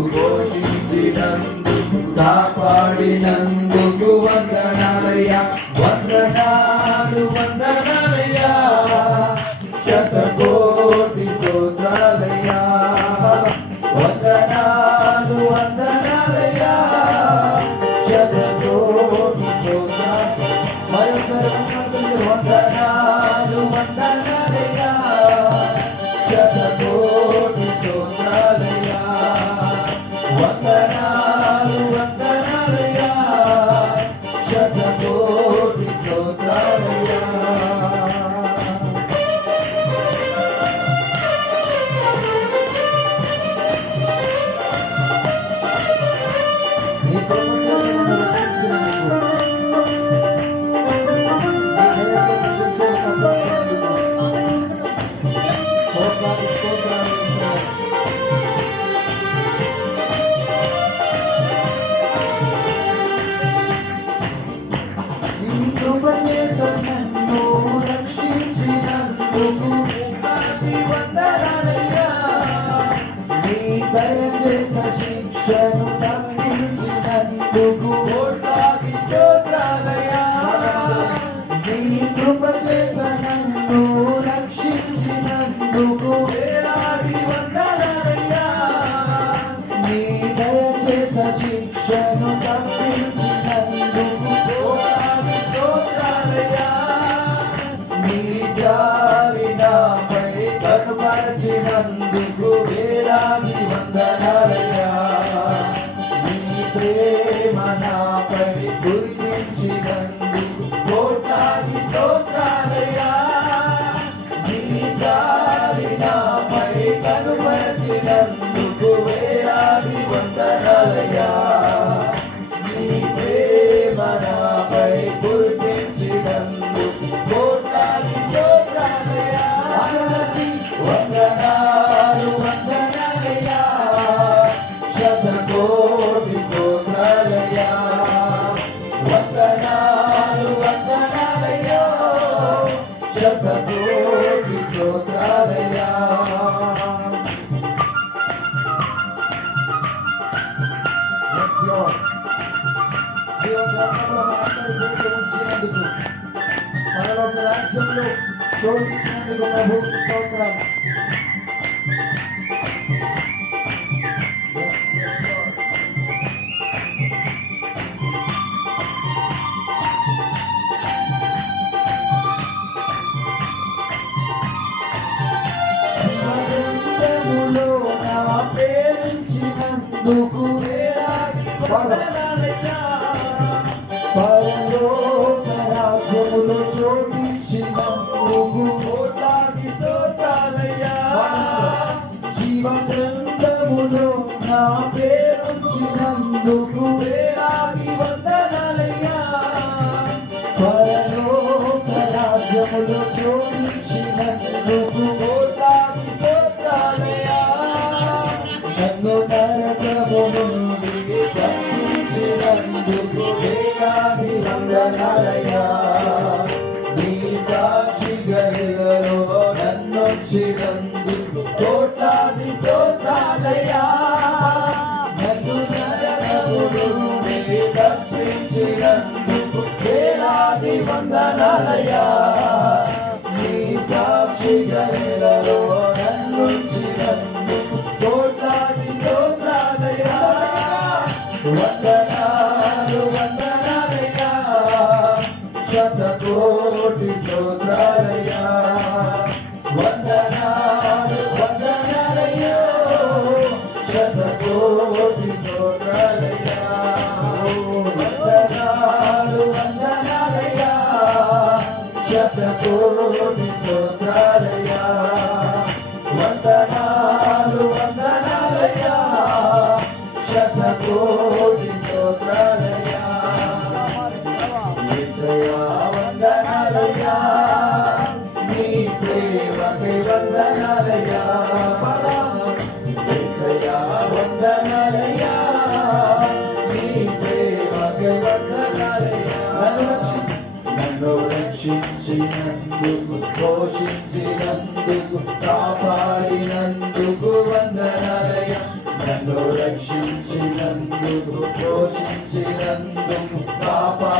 పోషించినందుకు కాపాడినందుకు వందనాలయ్యా. వందనాలు వందనాలయ్యా. శతకోటి వందనాలు శిక్షను తప్పించినందుకు కోట్లాది స్తోత్రాలయ్యా. నీ కృప చేత నన్ను రక్షించినందుకు వేలాది వందనాలయ్యా. నీ దయ చేత శిక్షను తప్పించినందుకు స్తోత్రాలయ్యా. నీ నాపై వేలాది కోటాది స్తోత్రాలయ్యా. శతకోటి స్తోత్రాలయ్యా. పరలోక రాజ్యంలో చోటించినందుకు ప్రభు స్తోత్రం పేరుంచినందుకు వేలాది చోటించినందుకు జీవ గ్రంథములో నా పేరుంచినందుకు వేలాది చోటించినందుకు వందనాలయా వేలాది వందనాలయ్యా. నీ సాక్షిగా ఇలలో వందనాలయ్యా. శతకోటి స్తోత్రాలయ్యా. వందనాలు వందనాలయ్యా. శతకోటి స్తోత్రాలయ్యా. వందనాలు వందనాలయ్యా. శతకోటి స్తోత్రాలయ్యా. ప్రేమకై వందనాలయ్యా. యేసయ్యా వందనాలయ్యా. నీ ప్రేమకై వందనాలయ్యా. నన్ను నన్ను రక్షించినందుకు పోషించినందుకు కాపాడినందుకు వందనాలయ్యా నన్ను రక్షించినందుకు పోషించినందుకు కాపా